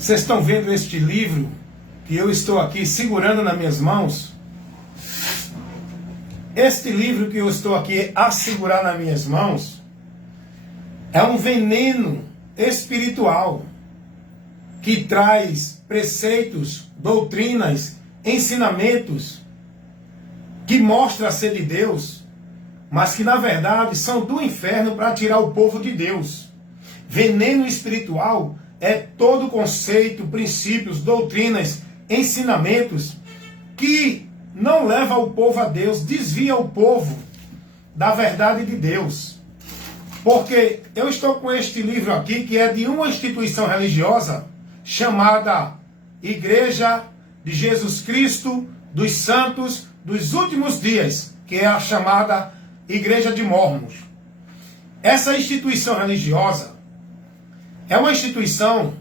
Vocês estão vendo este livro que eu estou aqui segurando nas minhas mãos? Este livro que eu estou aqui a segurar nas minhas mãos é um veneno espiritual que traz preceitos, doutrinas, ensinamentos que mostram ser de Deus, mas que na verdade são do inferno para tirar o povo de Deus. Veneno espiritual é todo conceito, princípios, doutrinas, ensinamentos que não leva o povo a Deus, desvia o povo da verdade de Deus. Porque eu estou com este livro aqui, que é de uma instituição religiosa chamada Igreja de Jesus Cristo dos Santos dos Últimos Dias, que é a chamada Igreja de Mormons. Essa instituição religiosa é uma instituição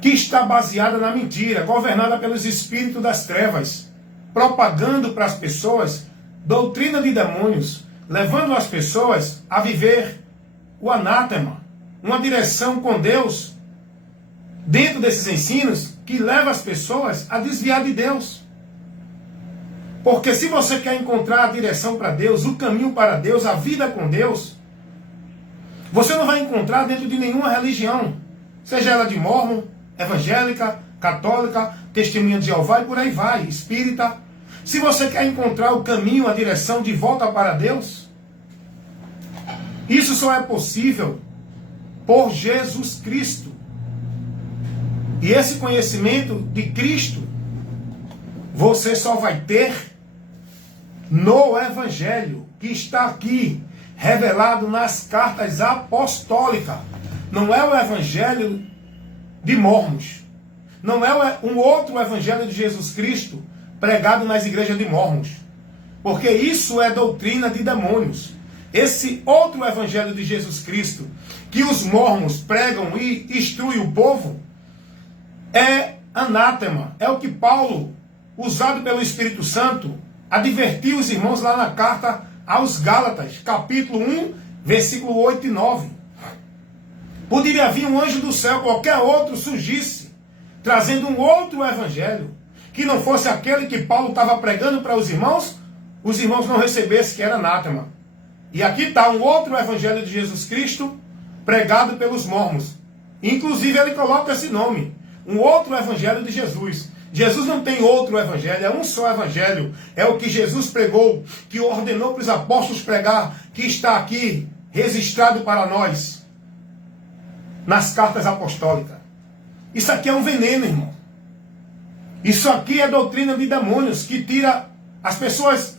que está baseada na mentira, governada pelos espíritos das trevas, propagando para as pessoas doutrina de demônios, levando as pessoas a viver o anátema, uma direção com Deus, dentro desses ensinos, que leva as pessoas a desviar de Deus. Porque se você quer encontrar a direção para Deus, o caminho para Deus, a vida com Deus, você não vai encontrar dentro de nenhuma religião, seja ela de Mórmon, evangélica, católica, testemunha de Jeová e por aí vai, espírita. Se você quer encontrar o caminho, a direção de volta para Deus, isso só é possível por Jesus Cristo. E esse conhecimento de Cristo você só vai ter no Evangelho, que está aqui, revelado nas cartas apostólicas. Não é o Evangelho de Mormons. Não é um outro Evangelho de Jesus Cristo pregado nas igrejas de Mormons. Porque isso é doutrina de demônios. Esse outro Evangelho de Jesus Cristo, que os Mormons pregam e instruem o povo, é anátema. É o que Paulo, usado pelo Espírito Santo, advertiu os irmãos lá na carta aos Gálatas, capítulo 1, versículo 8 e 9. Poderia vir um anjo do céu, qualquer outro surgisse, trazendo um outro evangelho, que não fosse aquele que Paulo estava pregando para os irmãos não recebessem, que era anátema. E aqui está um outro evangelho de Jesus Cristo, pregado pelos mormons. Inclusive ele coloca esse nome, um outro evangelho de Jesus. Jesus não tem outro evangelho, é um só evangelho. É o que Jesus pregou, que ordenou para os apóstolos pregar, que está aqui registrado para nós nas cartas apostólicas. Isso aqui é um veneno, irmão. Isso aqui é doutrina de demônios, que tira as pessoas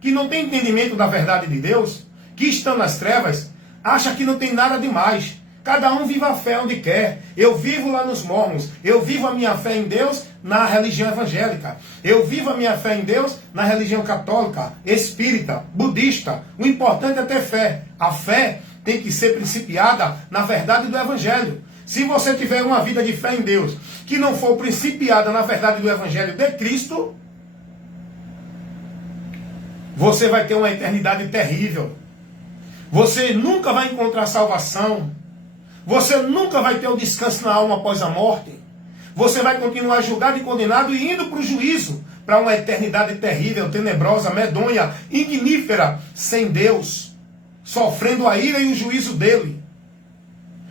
que não têm entendimento da verdade de Deus, que estão nas trevas, acham que não tem nada demais. Cada um vive a fé onde quer. Eu vivo lá nos Mormons. Eu vivo a minha fé em Deus na religião evangélica. Eu vivo a minha fé em Deus na religião católica, espírita, budista. O importante é ter fé. A fé tem que ser principiada na verdade do Evangelho. Se você tiver uma vida de fé em Deus que não for principiada na verdade do Evangelho de Cristo, você vai ter uma eternidade terrível. Você nunca vai encontrar salvação. Você nunca vai ter o descanso na alma após a morte. Você vai continuar julgado e condenado e indo para o juízo, para uma eternidade terrível, tenebrosa, medonha, ignífera, sem Deus, sofrendo a ira e o juízo dele.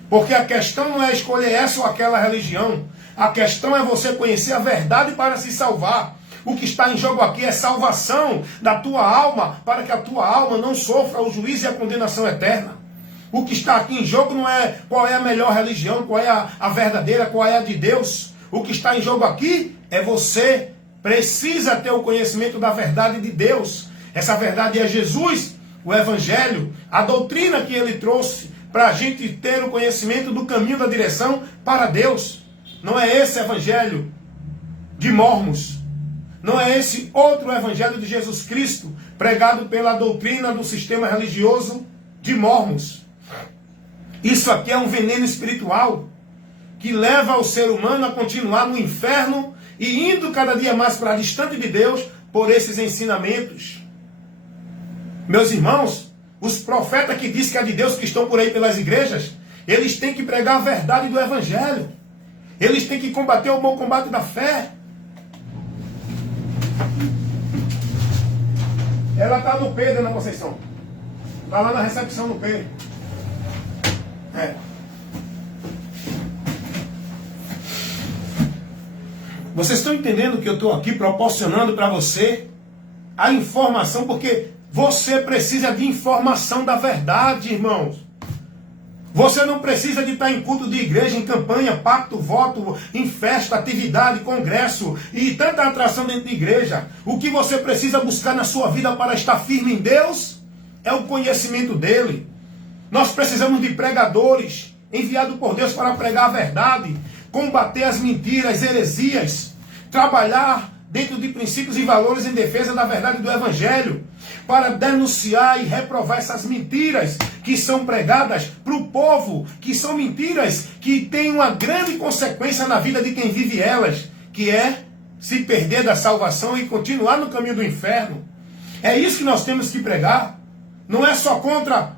Porque a questão não é escolher essa ou aquela religião. A questão é você conhecer a verdade para se salvar. O que está em jogo aqui é salvação da tua alma, para que a tua alma não sofra o juízo e a condenação eterna. O que está aqui em jogo não é qual é a melhor religião, qual é a verdadeira, qual é a de Deus. O que está em jogo aqui é você precisa ter o conhecimento da verdade de Deus. Essa verdade é Jesus, o Evangelho, a doutrina que ele trouxe para a gente ter o conhecimento do caminho da direção para Deus. Não é esse Evangelho de Mormons. Não é esse outro Evangelho de Jesus Cristo, pregado pela doutrina do sistema religioso de Mormons. Isso aqui é um veneno espiritual que leva o ser humano a continuar no inferno e indo cada dia mais para distante de Deus por esses ensinamentos. Meus irmãos, os profetas que dizem que é de Deus, que estão por aí pelas igrejas, eles têm que pregar a verdade do Evangelho. Eles têm que combater o bom combate da fé. Ela está no P, Dona Conceição. Está lá na recepção no P. Vocês estão entendendo que eu estou aqui proporcionando para você a informação, porque você precisa de informação da verdade, irmãos. Você não precisa de estar em culto de igreja, em campanha, pacto, voto, em festa, atividade, congresso e tanta atração dentro de igreja. O que você precisa buscar na sua vida para estar firme em Deus é o conhecimento dele. Nós precisamos de pregadores enviados por Deus para pregar a verdade, combater as mentiras, heresias, trabalhar dentro de princípios e valores em defesa da verdade do Evangelho, para denunciar e reprovar essas mentiras que são pregadas para o povo, que são mentiras que têm uma grande consequência na vida de quem vive elas, que é se perder da salvação e continuar no caminho do inferno. É isso que nós temos que pregar. Não é só contra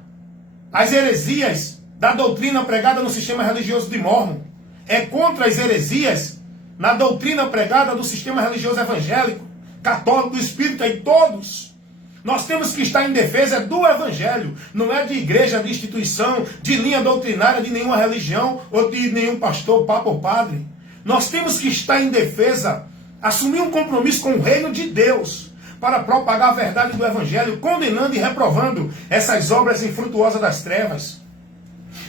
as heresias da doutrina pregada no sistema religioso de Mórmon. É contra as heresias na doutrina pregada do sistema religioso evangélico, católico, espírita e todos. Nós temos que estar em defesa do Evangelho, não é de igreja, de instituição, de linha doutrinária de nenhuma religião ou de nenhum pastor, papa ou padre. Nós temos que estar em defesa, assumir um compromisso com o reino de Deus, para propagar a verdade do Evangelho, condenando e reprovando essas obras infrutuosas das trevas.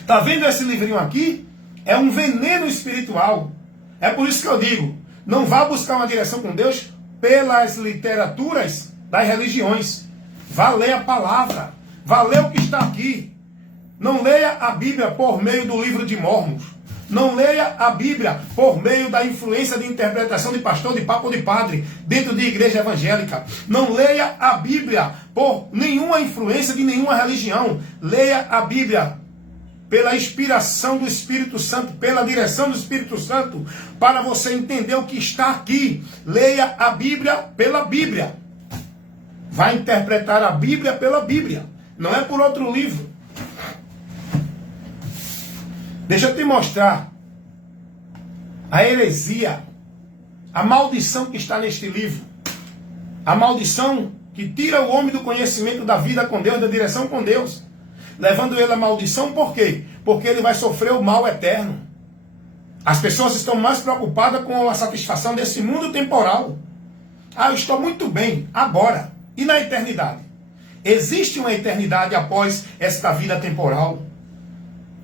Está vendo esse livrinho aqui? É um veneno espiritual. É por isso que eu digo, não vá buscar uma direção com Deus pelas literaturas das religiões. Vá ler a palavra, vá ler o que está aqui. Não leia a Bíblia por meio do livro de Mórmons. Não leia a Bíblia por meio da influência de interpretação de pastor, de papa ou de padre dentro de igreja evangélica. Não leia a Bíblia por nenhuma influência de nenhuma religião. Leia a Bíblia pela inspiração do Espírito Santo, pela direção do Espírito Santo, para você entender o que está aqui. Leia a Bíblia pela Bíblia. Vai interpretar a Bíblia pela Bíblia. Não é por outro livro. Deixa eu te mostrar a heresia, a maldição que está neste livro. A maldição que tira o homem do conhecimento da vida com Deus, da direção com Deus. Levando ele à maldição, por quê? Porque ele vai sofrer o mal eterno. As pessoas estão mais preocupadas com a satisfação desse mundo temporal. Ah, eu estou muito bem agora. E na eternidade? Existe uma eternidade após esta vida temporal.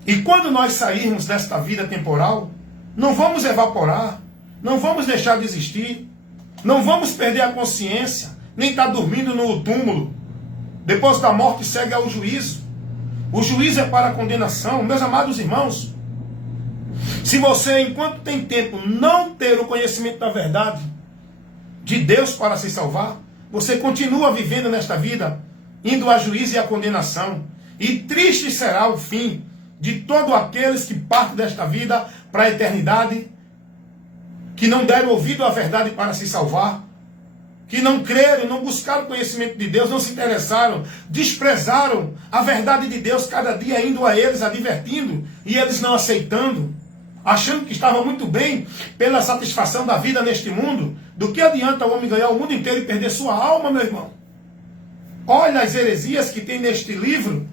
E quando nós sairmos desta vida temporal, não vamos evaporar, não vamos deixar de existir, não vamos perder a consciência, nem estar dormindo no túmulo. Depois da morte segue ao juízo. O juízo é para a condenação. Meus amados irmãos, se você, enquanto tem tempo, não ter o conhecimento da verdade de Deus para se salvar, você continua vivendo nesta vida, indo a juízo e a condenação. E triste será o fim de todos aqueles que partem desta vida para a eternidade, que não deram ouvido à verdade para se salvar, que não creram, não buscaram o conhecimento de Deus, não se interessaram, desprezaram a verdade de Deus, cada dia indo a eles, advertindo, e eles não aceitando, achando que estava muito bem pela satisfação da vida neste mundo. Do que adianta o homem ganhar o mundo inteiro e perder sua alma, meu irmão? Olha as heresias que tem neste livro,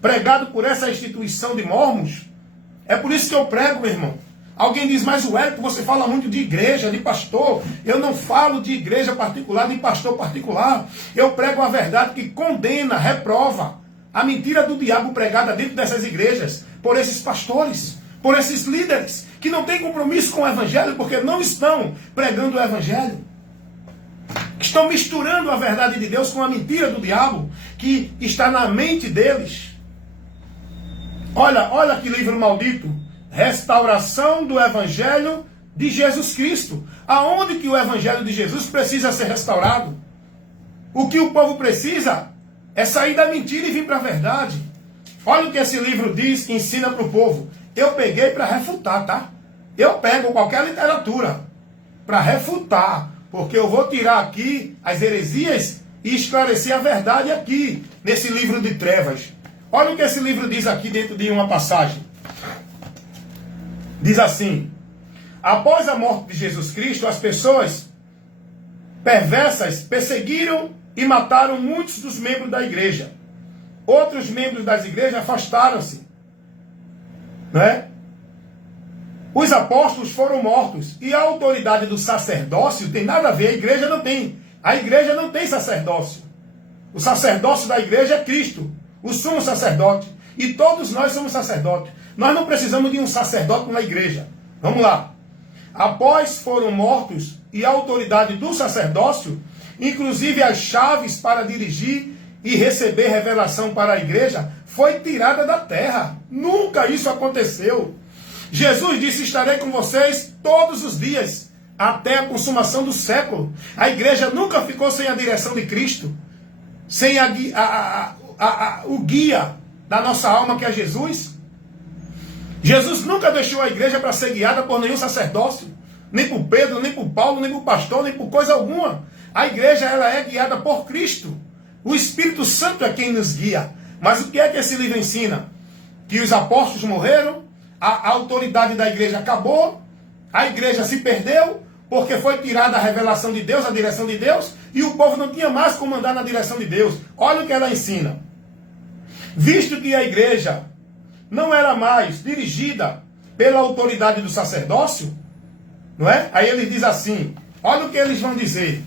pregado por essa instituição de Mórmons. É por isso que eu prego, meu irmão. Alguém diz, mas o Hélio, você fala muito de igreja, de pastor. Eu não falo de igreja particular, de pastor particular. Eu prego a verdade que condena, reprova a mentira do diabo pregada dentro dessas igrejas, por esses pastores, por esses líderes, que não têm compromisso com o evangelho, porque não estão pregando o evangelho. Estão misturando a verdade de Deus com a mentira do diabo, que está na mente deles. Olha que livro maldito. Restauração do Evangelho de Jesus Cristo. Aonde que o Evangelho de Jesus precisa ser restaurado? O que o povo precisa é sair da mentira e vir para a verdade. Olha o que esse livro diz, ensina para o povo. Eu peguei para refutar, tá? Eu pego qualquer literatura para refutar, porque eu vou tirar aqui as heresias e esclarecer a verdade aqui, nesse livro de trevas. Olha o que esse livro diz aqui dentro de uma passagem. Diz assim: Após a morte de Jesus Cristo, as pessoas perversas perseguiram e mataram muitos dos membros da igreja. Outros membros das igrejas afastaram-se. Não é? Os apóstolos foram mortos. E a autoridade do sacerdócio tem nada a ver. A igreja não tem. A igreja não tem sacerdócio. O sacerdócio da igreja é Cristo, o sumo sacerdote. E todos nós somos sacerdotes. Nós não precisamos de um sacerdote na igreja. Vamos lá. Após foram mortos e a autoridade do sacerdócio, inclusive as chaves para dirigir e receber revelação para a igreja, foi tirada da terra. Nunca isso aconteceu. Jesus disse: estarei com vocês todos os dias, até a consumação do século. A igreja nunca ficou sem a direção de Cristo, sem o guia da nossa alma, que é Jesus. Jesus nunca deixou a igreja para ser guiada por nenhum sacerdócio, nem por Pedro, nem por Paulo, nem por pastor, nem por coisa alguma. A igreja, ela é guiada por Cristo. O Espírito Santo é quem nos guia. Mas o que é que esse livro ensina? Que os apóstolos morreram, a autoridade da igreja acabou, a igreja se perdeu, porque foi tirada a revelação de Deus, a direção de Deus, e o povo não tinha mais como andar na direção de Deus. Olha o que ela ensina. Visto que a igreja não era mais dirigida pela autoridade do sacerdócio, não é? Aí ele diz assim, olha o que eles vão dizer.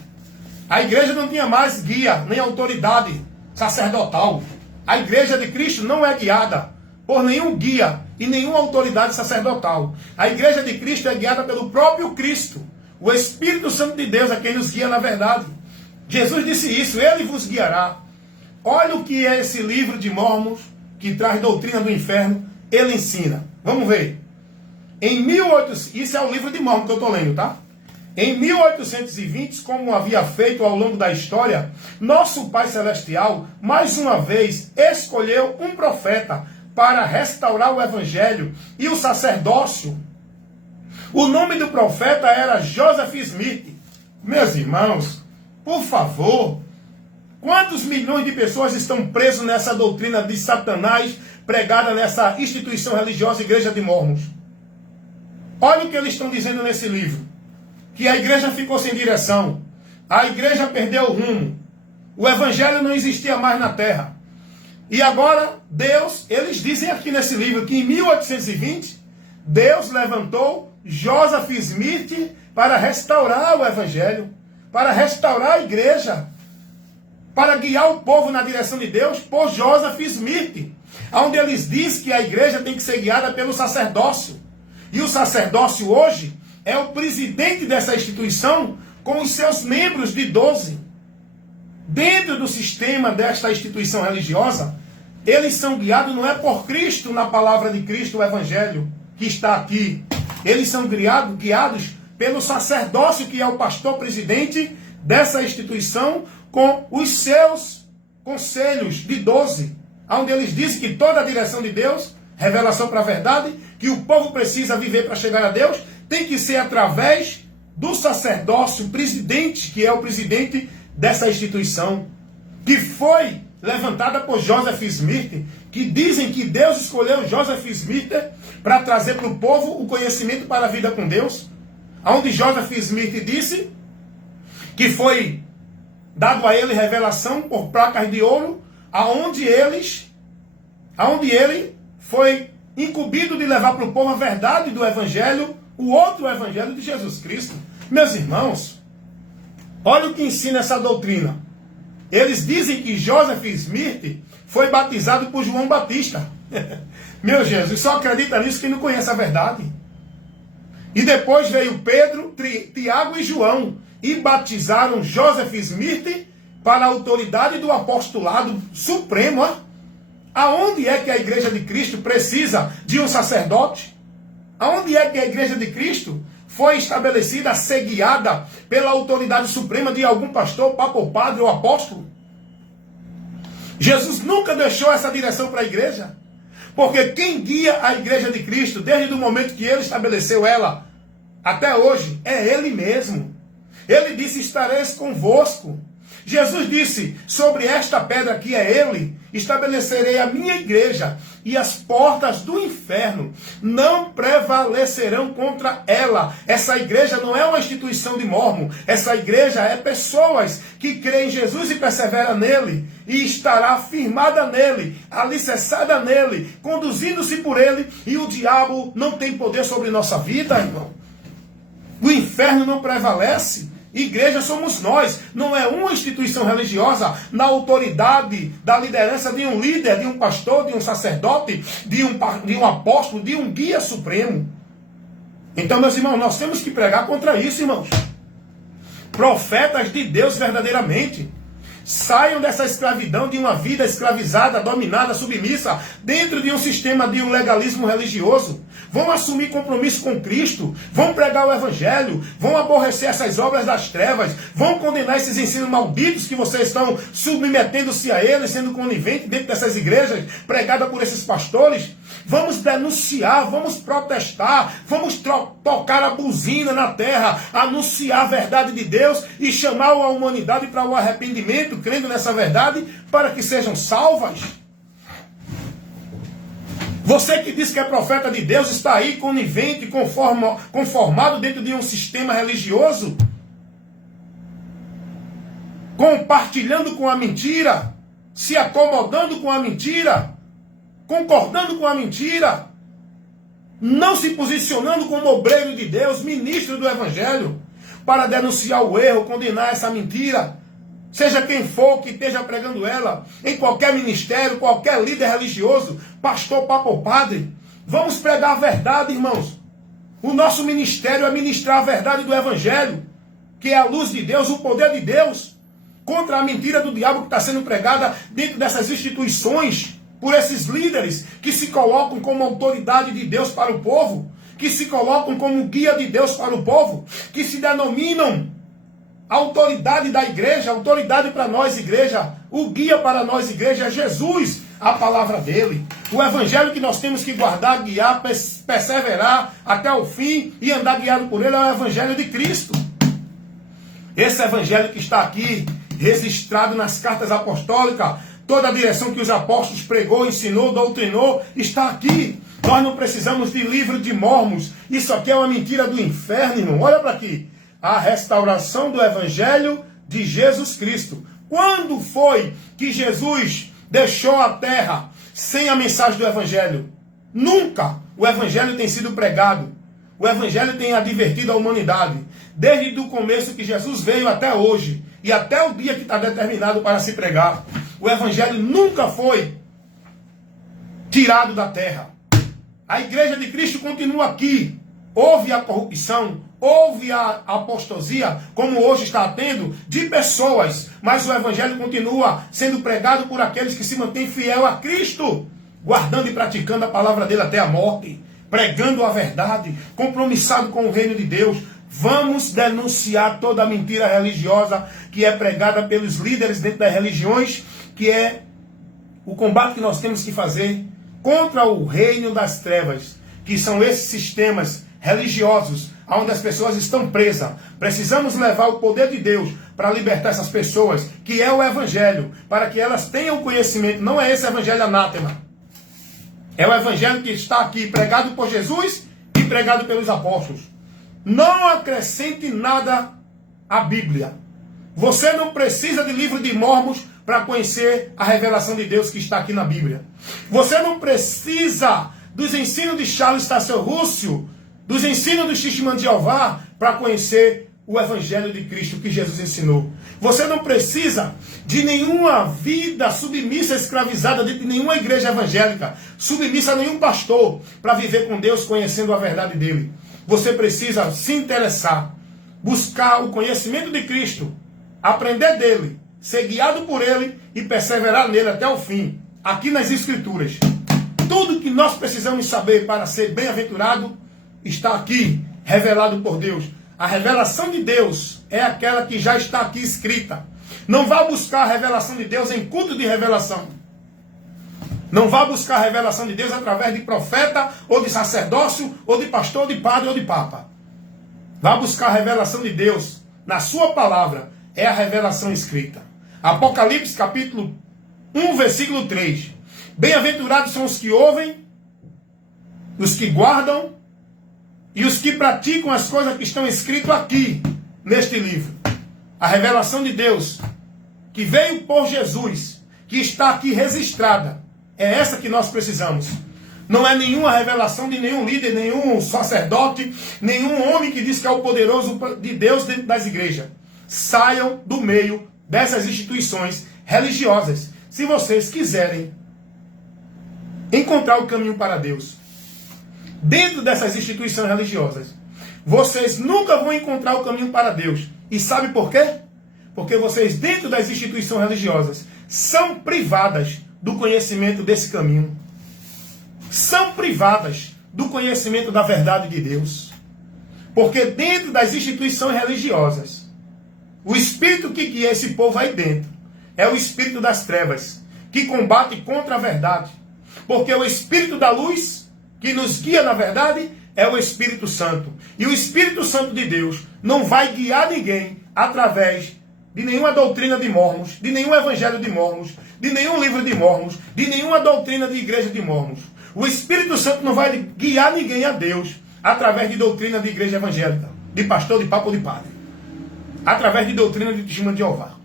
A igreja não tinha mais guia, nem autoridade sacerdotal. A igreja de Cristo não é guiada por nenhum guia e nenhuma autoridade sacerdotal. A igreja de Cristo é guiada pelo próprio Cristo. O Espírito Santo de Deus é quem nos guia na verdade. Jesus disse isso, ele vos guiará. Olha o que é esse livro de Mormons, que traz doutrina do inferno, ele ensina. Vamos ver. Isso é o livro de Mormon que eu estou lendo, tá? Em 1820, como havia feito ao longo da história, nosso Pai Celestial, mais uma vez, escolheu um profeta para restaurar o Evangelho e o sacerdócio. O nome do profeta era Joseph Smith. Meus irmãos, por favor, quantos milhões de pessoas estão presas nessa doutrina de Satanás pregada nessa instituição religiosa, Igreja de Mormons? Olha o que eles estão dizendo nesse livro. Que a igreja ficou sem direção. A igreja perdeu o rumo. O evangelho não existia mais na terra. E agora, Deus, eles dizem aqui nesse livro que em 1820, Deus levantou Joseph Smith para restaurar o evangelho, para restaurar a igreja, para guiar o povo na direção de Deus, por Joseph Smith, onde eles dizem que a igreja tem que ser guiada pelo sacerdócio. E o sacerdócio hoje é o presidente dessa instituição com os seus membros de 12. Dentro do sistema desta instituição religiosa, eles são guiados não é por Cristo, na palavra de Cristo, o Evangelho, que está aqui. Eles são guiados pelo sacerdócio, que é o pastor presidente dessa instituição, com os seus conselhos de 12, onde eles dizem que toda a direção de Deus, revelação para a verdade, que o povo precisa viver para chegar a Deus, tem que ser através do sacerdócio presidente, que é o presidente dessa instituição, que foi levantada por Joseph Smith, que dizem que Deus escolheu Joseph Smith para trazer para o povo o conhecimento para a vida com Deus, onde Joseph Smith disse que foi dado a ele revelação por placas de ouro, aonde ele foi incumbido de levar para o povo a verdade do Evangelho, o outro Evangelho de Jesus Cristo. Meus irmãos, olha o que ensina essa doutrina. Eles dizem que Joseph Smith foi batizado por João Batista. Meu Jesus, só acredita nisso quem não conhece a verdade. E depois veio Pedro, Tiago e João e batizaram Joseph Smith para a autoridade do apostolado supremo. Aonde é que a igreja de Cristo precisa de um sacerdote? Aonde é que a igreja de Cristo foi estabelecida a ser guiada pela autoridade suprema de algum pastor, papa ou padre ou apóstolo? Jesus nunca deixou essa direção para a igreja. Porque quem guia a igreja de Cristo, desde o momento que ele estabeleceu ela, até hoje, é ele mesmo. Ele disse, estareis convosco. Jesus disse, sobre esta pedra aqui é ele, estabelecerei a minha igreja, e as portas do inferno não prevalecerão contra ela. Essa igreja não é uma instituição de Mórmon, essa igreja é pessoas que creem em Jesus e perseveram nele, e estará firmada nele, alicerçada nele, conduzindo-se por ele, e o diabo não tem poder sobre nossa vida, irmão. O inferno não prevalece. Igreja somos nós, não é uma instituição religiosa na autoridade da liderança de um líder, de um pastor, de um sacerdote, de um apóstolo, de um guia supremo. Então, meus irmãos, nós temos que pregar contra isso, irmãos. Profetas de Deus verdadeiramente. Saiam dessa escravidão de uma vida escravizada, dominada, submissa, dentro de um sistema de um legalismo religioso. Vão assumir compromisso com Cristo, vão pregar o Evangelho, vão aborrecer essas obras das trevas, vão condenar esses ensinos malditos que vocês estão submetendo-se a eles, sendo coniventes dentro dessas igrejas, pregadas por esses pastores. Vamos denunciar, vamos protestar, vamos tocar a buzina na terra, anunciar a verdade de Deus e chamar a humanidade para o arrependimento, crendo nessa verdade, para que sejam salvas. Você que diz que é profeta de Deus está aí conivente, conformado dentro de um sistema religioso, compartilhando com a mentira, se acomodando com a mentira, concordando com a mentira, não se posicionando como obreiro de Deus, ministro do Evangelho, para denunciar o erro, condenar essa mentira, seja quem for que esteja pregando ela, em qualquer ministério, qualquer líder religioso, pastor, papa ou padre. Vamos pregar a verdade, irmãos. O nosso ministério é ministrar a verdade do Evangelho, que é a luz de Deus, o poder de Deus, contra a mentira do diabo que está sendo pregada dentro dessas instituições, por esses líderes que se colocam como autoridade de Deus para o povo, que se colocam como guia de Deus para o povo, que se denominam autoridade da igreja, autoridade para nós, igreja. O guia para nós, igreja, é Jesus, a palavra dele. O Evangelho que nós temos que guardar, guiar, perseverar até o fim e andar guiado por ele é o Evangelho de Cristo. Esse Evangelho que está aqui, registrado nas cartas apostólicas, toda a direção que os apóstolos pregou, ensinou, doutrinou, está aqui. Nós não precisamos de livro de Mórmons. Isso aqui é uma mentira do inferno, irmão. Olha para aqui. A restauração do Evangelho de Jesus Cristo. Quando foi que Jesus deixou a terra sem a mensagem do Evangelho? Nunca o Evangelho tem sido pregado. O Evangelho tem advertido a humanidade. Desde o começo que Jesus veio até hoje. E até o dia que está determinado para se pregar. O Evangelho nunca foi tirado da terra. A igreja de Cristo continua aqui. Houve a corrupção, houve a apostasia, como hoje está tendo, de pessoas. Mas o Evangelho continua sendo pregado por aqueles que se mantêm fiel a Cristo, guardando e praticando a palavra dele até a morte, pregando a verdade, compromissado com o reino de Deus. Vamos denunciar toda a mentira religiosa que é pregada pelos líderes dentro das religiões, que é o combate que nós temos que fazer contra o reino das trevas, que são esses sistemas religiosos, onde as pessoas estão presas. Precisamos levar o poder de Deus para libertar essas pessoas, que é o Evangelho, para que elas tenham conhecimento. Não é esse Evangelho anátema. É o Evangelho que está aqui, pregado por Jesus e pregado pelos apóstolos. Não acrescente nada à Bíblia. Você não precisa de livro de Mórmons para conhecer a revelação de Deus que está aqui na Bíblia. Você não precisa dos ensinos de Charles Taze Russell, dos ensinos do Testemunho de Jeová, para conhecer o Evangelho de Cristo que Jesus ensinou. Você não precisa de nenhuma vida submissa, escravizada de nenhuma igreja evangélica, submissa a nenhum pastor, para viver com Deus conhecendo a verdade dele. Você precisa se interessar, buscar o conhecimento de Cristo, aprender dele, ser guiado por ele e perseverar nele até o fim, aqui nas Escrituras. Tudo que nós precisamos saber para ser bem-aventurado está aqui, revelado por Deus. A revelação de Deus é aquela que já está aqui escrita. Não vá buscar a revelação de Deus em culto de revelação. Não vá buscar a revelação de Deus através de profeta, ou de sacerdócio, ou de pastor, ou de padre, ou de papa. Vá buscar a revelação de Deus na sua palavra. É a revelação escrita. Apocalipse capítulo 1, versículo 3. Bem-aventurados são os que ouvem, os que guardam e os que praticam as coisas que estão escritas aqui, neste livro. A revelação de Deus, que veio por Jesus, que está aqui registrada, é essa que nós precisamos. Não é nenhuma revelação de nenhum líder, nenhum sacerdote, nenhum homem que diz que é o poderoso de Deus dentro das igrejas. Saiam do meio dessas instituições religiosas, se vocês quiserem encontrar o caminho para Deus. Dentro dessas instituições religiosas, vocês nunca vão encontrar o caminho para Deus. E sabe por quê? Porque vocês, dentro das instituições religiosas, são privadas do conhecimento desse caminho. São privadas do conhecimento da verdade de Deus. Porque dentro das instituições religiosas, o espírito que guia esse povo aí dentro é o espírito das trevas, que combate contra a verdade. Porque o espírito da luz, que nos guia na verdade, é o Espírito Santo. E o Espírito Santo de Deus não vai guiar ninguém através de nenhuma doutrina de Mormons, de nenhum evangelho de Mormons, de nenhum livro de Mormons, de nenhuma doutrina de igreja de Mormons. O Espírito Santo não vai guiar ninguém a Deus através de doutrina de igreja evangélica, de pastor, de papa ou de padre. Através de doutrina de testemunho de Jeová.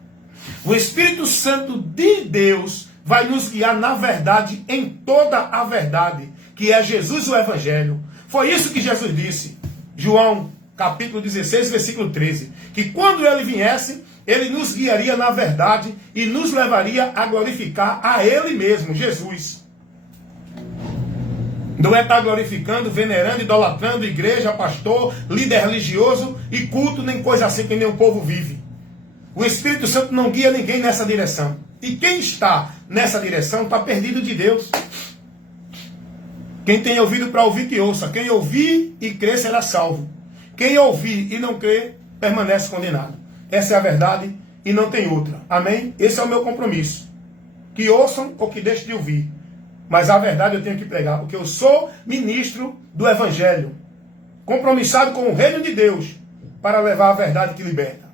O Espírito Santo de Deus vai nos guiar na verdade, em toda a verdade, que é Jesus o Evangelho. Foi isso que Jesus disse, João capítulo 16, versículo 13, que quando ele viesse, ele nos guiaria na verdade e nos levaria a glorificar a ele mesmo, Jesus. Não é estar glorificando, venerando, idolatrando igreja, pastor, líder religioso e culto, nem coisa assim que nem o povo vive. O Espírito Santo não guia ninguém nessa direção. E quem está nessa direção está perdido de Deus. Quem tem ouvido para ouvir, que ouça. Quem ouvir e crer será salvo. Quem ouvir e não crer, permanece condenado. Essa é a verdade e não tem outra. Amém? Esse é o meu compromisso. Que ouçam ou que deixem de ouvir. Mas a verdade eu tenho que pregar, porque eu sou ministro do Evangelho. Compromissado com o reino de Deus, para levar a verdade que liberta.